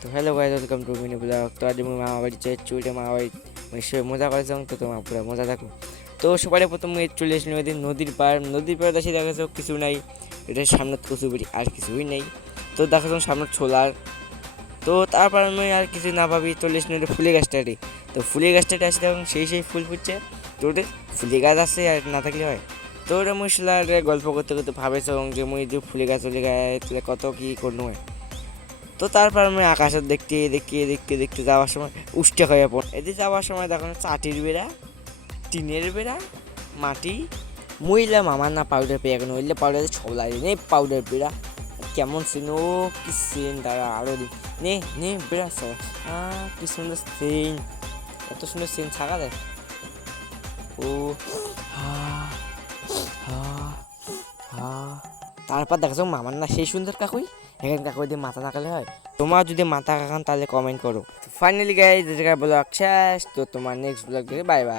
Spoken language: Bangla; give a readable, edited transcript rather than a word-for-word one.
তো hello guys, welcome to mini blog. তো আজ আমি মামা বাড়ি যাই, চুইটে মামা বাড়ি নিশ্চয়ই মজা করেছিলাম। তো তোমার পুরো মজা থাকো। তো সবাই প্রথমে চলে এসেছিল নদীর পাড়। নদীর পাড়ে দেখে দেখেছো কিছু নাই, এটার সামনে কচুবড়ি আর কিছুই নেই। তো দেখেছো সামনে ছোলার। তো তারপর আমি আর কিছু না ভাবি চলে এসেছিল ফুলের গাছটাতে। তো ফুলের গাছটাতে আসে তখন সেই ফুল ফুটছে। তো ওটা ফুলের গাছ আছে আর না থাকলে হয়। তো ওটা মশলার গল্প করতে করতে ভাবেছ যে মুই যে ফুলের গাছ চলে গায়ে কত কী করলো হয়। তো তারপর আমি আকাশে দেখতে দেখতে দেখতে দেখতে যাওয়ার সময় উষ্টে হয়ে পড় এদিকে যাওয়ার সময় দেখো চাটির বেড়া, টিনের বেড়া, মাটি মহিলা মামার না পাউডার পেয়ে এখন হইলে পাউডার ছলাই নে পাউডার বেড়া কেমন সিন, ও কি সিন তারা আরো নে নে বেড়া কি সুন্দর সিন, এত সুন্দর সিন থাকা যায়। ও হা হা হা তারপর দেখো মামার না সেই সুন্দর কাকুই, এখন কাকুই দিয়ে মাথা তাকালে হয়। তোমার যদি মাথা কাকান তাহলে কমেন্ট করো। ফাইনালি গাইজ ব্লগ শেষ। তো তোমার নেক্সট ব্লগ দেখে বাই বাই।